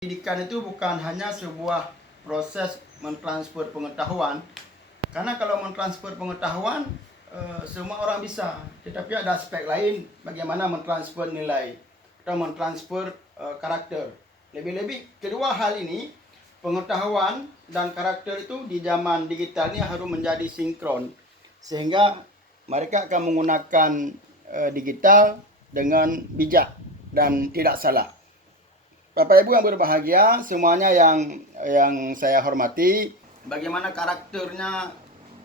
Pendidikan itu bukan hanya sebuah proses mentransfer pengetahuan, karena kalau mentransfer pengetahuan semua orang bisa, tetapi ada aspek lain bagaimana mentransfer nilai atau mentransfer karakter. Lebih-lebih kedua hal ini, pengetahuan dan karakter itu di zaman digital ini harus menjadi sinkron, sehingga mereka akan menggunakan digital dengan bijak dan tidak salah. Bapak Ibu yang berbahagia, semuanya yang saya hormati, bagaimana karakternya,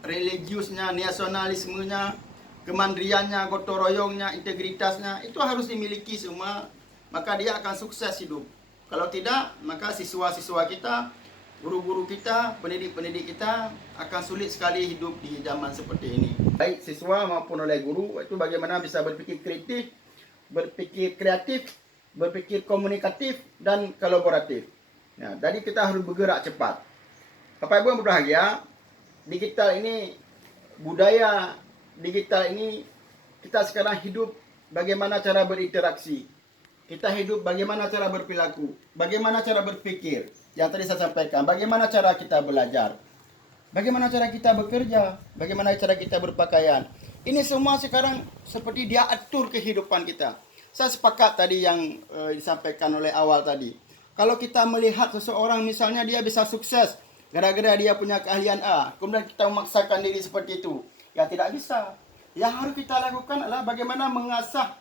religiusnya, nasionalismenya, kemandiriannya, gotong royongnya, integritasnya, itu harus dimiliki semua, maka dia akan sukses hidup. Kalau tidak, maka siswa-siswa kita, guru-guru kita, pendidik-pendidik kita akan sulit sekali hidup di zaman seperti ini. Baik siswa maupun oleh guru, itu bagaimana bisa berpikir kreatif, berpikir komunikatif dan kolaboratif. Nah, jadi kita harus bergerak cepat. Bapak Ibu yang berbahagia, digital ini, budaya digital ini, kita sekarang hidup bagaimana cara berinteraksi. Kita hidup bagaimana cara berperilaku, bagaimana cara berpikir. Yang tadi saya sampaikan, bagaimana cara kita belajar, bagaimana cara kita bekerja, bagaimana cara kita berpakaian. Ini semua sekarang seperti dia atur kehidupan kita. Saya sepakat tadi yang disampaikan oleh awal tadi. Kalau kita melihat seseorang misalnya dia bisa sukses gara-gara dia punya keahlian A, kemudian kita memaksakan diri seperti itu, ya tidak bisa. Yang harus kita lakukan adalah bagaimana mengasah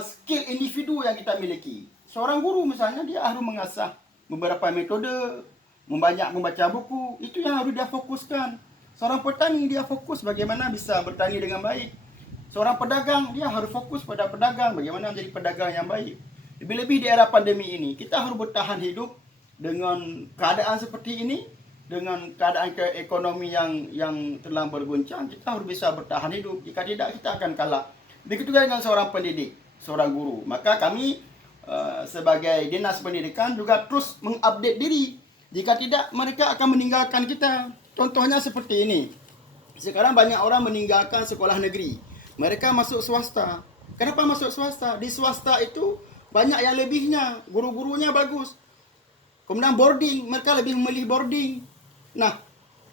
skill individu yang kita miliki. Seorang guru misalnya dia harus mengasah beberapa metode, membanyak membaca buku, itu yang harus dia fokuskan. Seorang petani dia fokus bagaimana bisa bertani dengan baik. Seorang pedagang, dia harus fokus pada pedagang, bagaimana menjadi pedagang yang baik. Lebih-lebih di era pandemi ini, kita harus bertahan hidup dengan keadaan seperti ini, dengan keadaan ekonomi yang telah berguncang, kita harus bisa bertahan hidup. Jika tidak, kita akan kalah. Begitu juga dengan seorang pendidik, seorang guru. Maka kami sebagai dinas pendidikan juga terus mengupdate diri. Jika tidak, mereka akan meninggalkan kita. Contohnya seperti ini. Sekarang banyak orang meninggalkan sekolah negeri. Mereka masuk swasta. Kenapa masuk swasta? Di swasta itu banyak yang lebihnya. Guru-gurunya bagus. Kemudian boarding. Mereka lebih memilih boarding. Nah,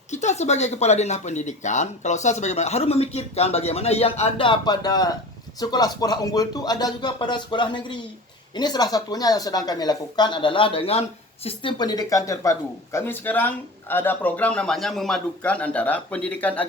kita sebagai kepala dinas pendidikan, kalau saya sebagai harus memikirkan bagaimana yang ada pada sekolah-sekolah unggul itu ada juga pada sekolah negeri. Ini salah satunya yang sedang kami lakukan adalah dengan sistem pendidikan terpadu. Kami sekarang ada program namanya memadukan antara pendidikan